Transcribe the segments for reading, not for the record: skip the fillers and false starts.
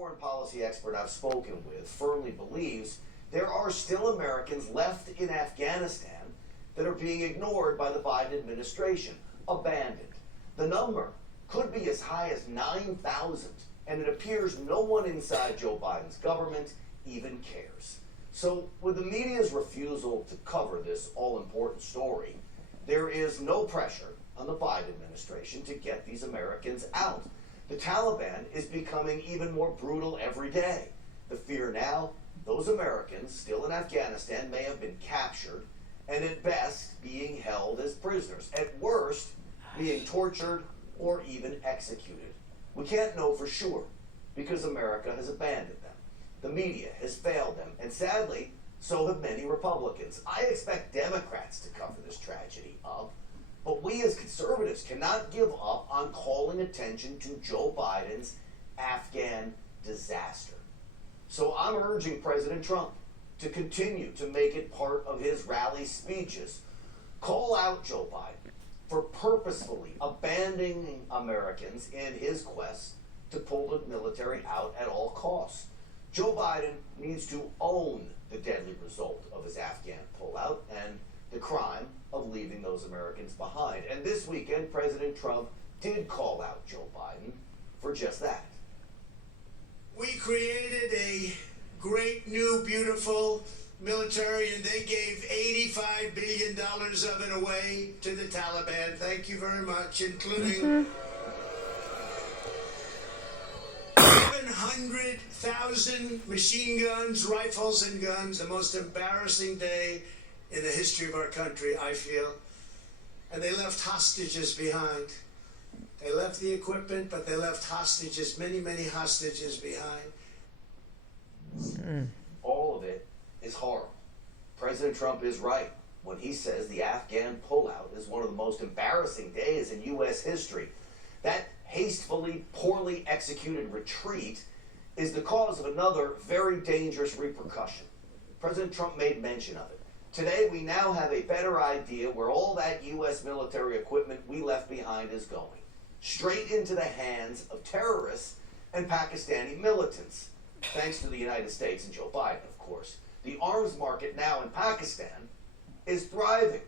Foreign policy expert I've spoken with firmly believes there are still Americans left in Afghanistan that are being ignored by the Biden administration, abandoned. The number could be as high as 9,000, and it appears no one inside Joe Biden's government even cares. So, with the media's refusal to cover this all-important story, there is no pressure on the Biden administration to get these Americans out. The Taliban is becoming even more brutal every day. The fear now, those Americans still in Afghanistan may have been captured and at best being held as prisoners, at worst being tortured or even executed. We can't know for sure because America has abandoned them. The media has failed them, and sadly, so have many Republicans. I expect Democrats to cover this tragedy up, but we as conservatives cannot give up on calling attention to Joe Biden's Afghan disaster. So I'm urging President Trump to continue to make it part of his rally speeches. Call out Joe Biden for purposefully abandoning Americans in his quest to pull the military out at all costs. Joe Biden needs to own the deadly result of his Afghan pullout and the crime of leaving those Americans behind. And this weekend, President Trump did call out Joe Biden for just that. We created a great new, beautiful military, and they gave $85 billion of it away to the Taliban. Thank you very much, including 700,000 machine guns, rifles, and guns. The most embarrassing day in the history of our country, I feel. And they left hostages behind. They left the equipment, but they left hostages, many, many hostages behind. All of it is horrible. President Trump is right when he says the Afghan pullout is one of the most embarrassing days in U.S. history. That hastefully, poorly executed retreat is the cause of another very dangerous repercussion. President Trump made mention of it. Today, we now have a better idea where all that U.S. military equipment we left behind is going. Straight into the hands of terrorists and Pakistani militants. Thanks to the United States and Joe Biden, of course. The arms market now in Pakistan is thriving,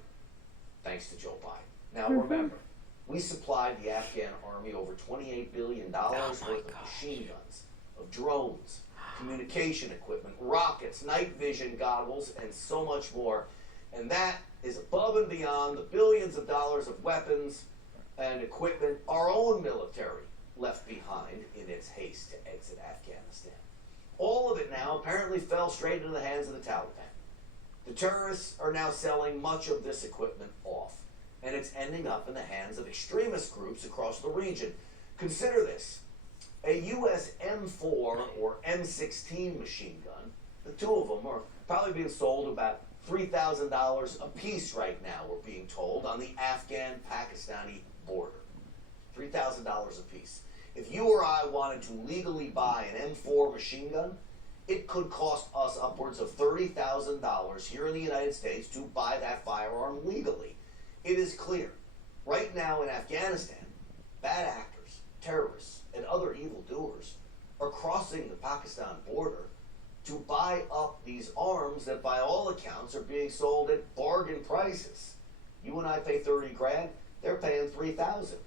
thanks to Joe Biden. Now remember, we supplied the Afghan army over $28 billion worth of machine guns, of drones, communication equipment, rockets, night vision goggles, and so much more. And that is above and beyond the billions of dollars of weapons and equipment our own military left behind in its haste to exit Afghanistan. All of it now apparently fell straight into the hands of the Taliban. The terrorists are now selling much of this equipment off, and it's ending up in the hands of extremist groups across the region. Consider this. A U.S. M4 or M16 machine gun, the two of them are probably being sold about $3,000 a piece right now, we're being told, on the Afghan-Pakistani border. $3,000 a piece. If you or I wanted to legally buy an M4 machine gun, it could cost us upwards of $30,000 here in the United States to buy that firearm legally. It is clear. Right now in Afghanistan, bad actors, terrorists, and other evildoers are crossing the Pakistan border to buy up these arms that by all accounts are being sold at bargain prices. You and I pay 30 grand, they're paying 3,000,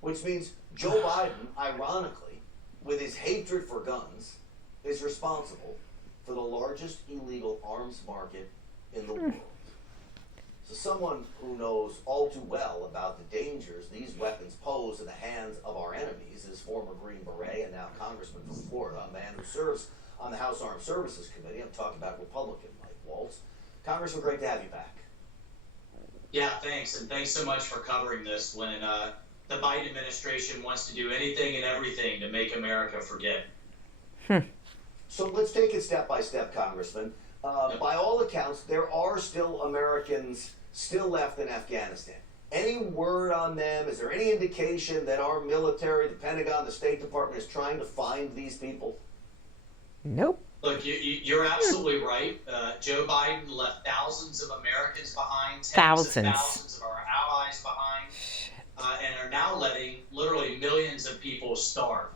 which means Joe Biden, ironically, with his hatred for guns, is responsible for the largest illegal arms market in the world. So someone who knows all too well about the dangers these weapons pose in the hands of our enemies is former Green Beret and now Congressman from Florida, a man who serves on the House Armed Services Committee. I'm talking about Republican Mike Waltz. Congressman, great to have you back. Yeah, thanks, and thanks so much for covering this when the Biden administration wants to do anything and everything to make America forget. So let's take it step by step, Congressman. By all accounts, there are still Americans still left in Afghanistan. Any word on them? Is there any indication that our military, the Pentagon, the State Department is trying to find these people? Nope. Look, you're absolutely right. Joe Biden left thousands of Americans behind, Thousands of our allies behind, and are now letting literally millions of people starve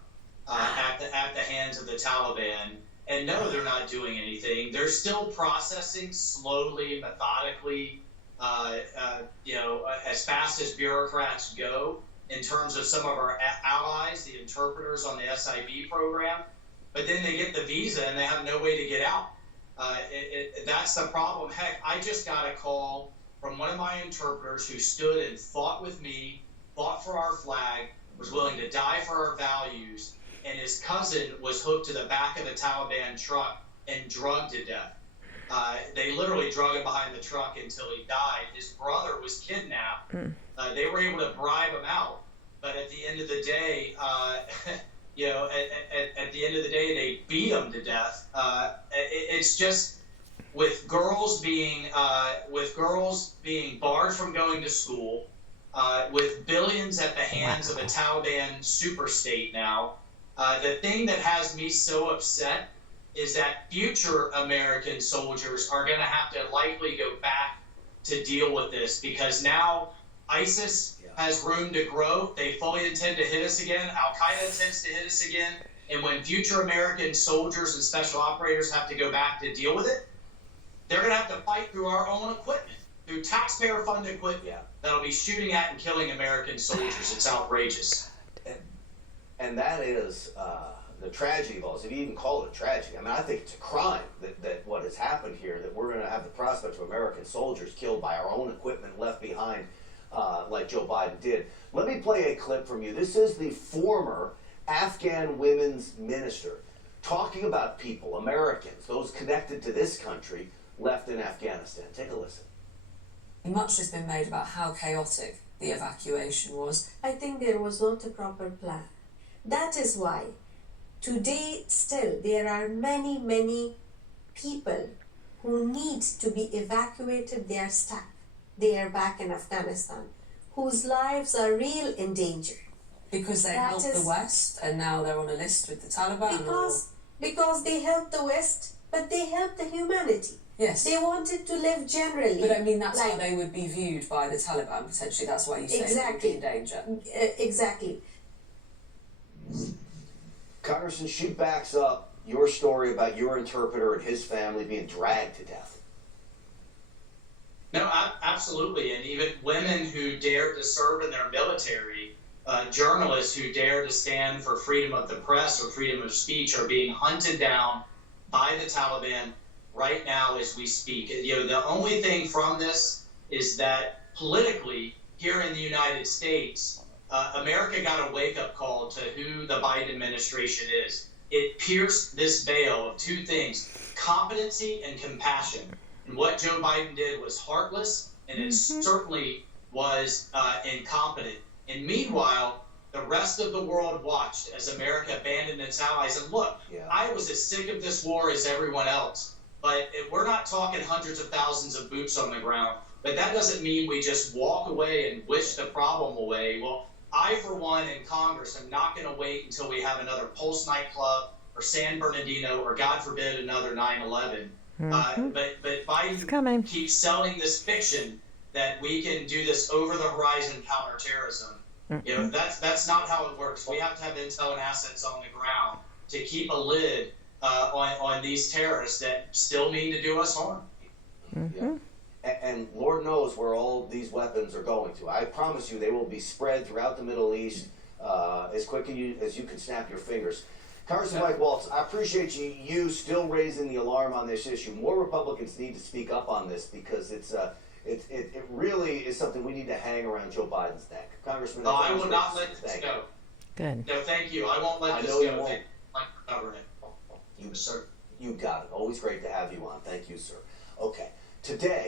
at the hands hands of the Taliban. And no, they're not doing anything. They're still processing slowly, methodically, as fast as bureaucrats go in terms of some of our allies, the interpreters on the SIV program. But then they get the visa and they have no way to get out. That's the problem. Heck, I just got a call from one of my interpreters who stood and fought with me, fought for our flag, was willing to die for our values, and his cousin was hooked to the back of the Taliban truck and drugged to death. They literally drug him behind the truck until he died. His brother was kidnapped. They were able to bribe him out, but at the end of the day, at the end of the day, they beat him to death. It's just with girls being barred from going to school, with billions at the hands of a Taliban super state now. The thing that has me so upset is that future American soldiers are going to have to likely go back to deal with this, because now ISIS has room to grow. They fully intend to hit us again. Al-Qaeda intends to hit us again. And when future American soldiers and special operators have to go back to deal with it, they're going to have to fight through our own equipment, through taxpayer-funded equipment that'll be shooting at and killing American soldiers. It's outrageous. And that is the tragedy of all this. If you even call it a tragedy, I mean, I think it's a crime that what has happened here, that we're going to have the prospect of American soldiers killed by our own equipment left behind, like Joe Biden did. Let me play a clip from you. This is the former Afghan women's minister talking about people, Americans, those connected to this country, left in Afghanistan. Take a listen. Much has been made about how chaotic the evacuation was. I think there was not a proper plan. That is why today still there are many, many people who need to be evacuated. They are stuck. They are back in Afghanistan, whose lives are real in danger. Because they helped the West and now they're on a list with the Taliban? Because they helped the West, but they helped the humanity. Yes. They wanted to live generally. But I mean, that's how they would be viewed by the Taliban, potentially. That's why you say they would be in danger. Exactly. Congressman, she backs up your story about your interpreter and his family being dragged to death. No, absolutely. And even women who dare to serve in their military, journalists who dare to stand for freedom of the press or freedom of speech are being hunted down by the Taliban right now as we speak. The only thing from this is that politically, here in the United States, America got a wake-up call to who the Biden administration is. It pierced this veil of two things, competency and compassion. And what Joe Biden did was heartless, and it certainly was incompetent. And meanwhile, the rest of the world watched as America abandoned its allies. And look, I was as sick of this war as everyone else. But we're not talking hundreds of thousands of boots on the ground. But that doesn't mean we just walk away and wish the problem away. Well, I, for one, in Congress, am not going to wait until we have another Pulse nightclub or San Bernardino or, God forbid, another 9/11. But Biden keeps selling this fiction that we can do this over-the-horizon counterterrorism. That's not how it works. We have to have intel and assets on the ground to keep a lid on these terrorists that still mean to do us harm. And Lord knows where all these weapons are going to. I promise you they will be spread throughout the Middle East as quick as you can snap your fingers. Congressman Mike Waltz, I appreciate you still raising the alarm on this issue. More Republicans need to speak up on this because it really is something we need to hang around Joe Biden's neck. Congressman, I will not let this go. Good. No, thank you. I won't let this go. Thank you for covering it. You got it. Always great to have you on. Thank you, sir. Okay. Today,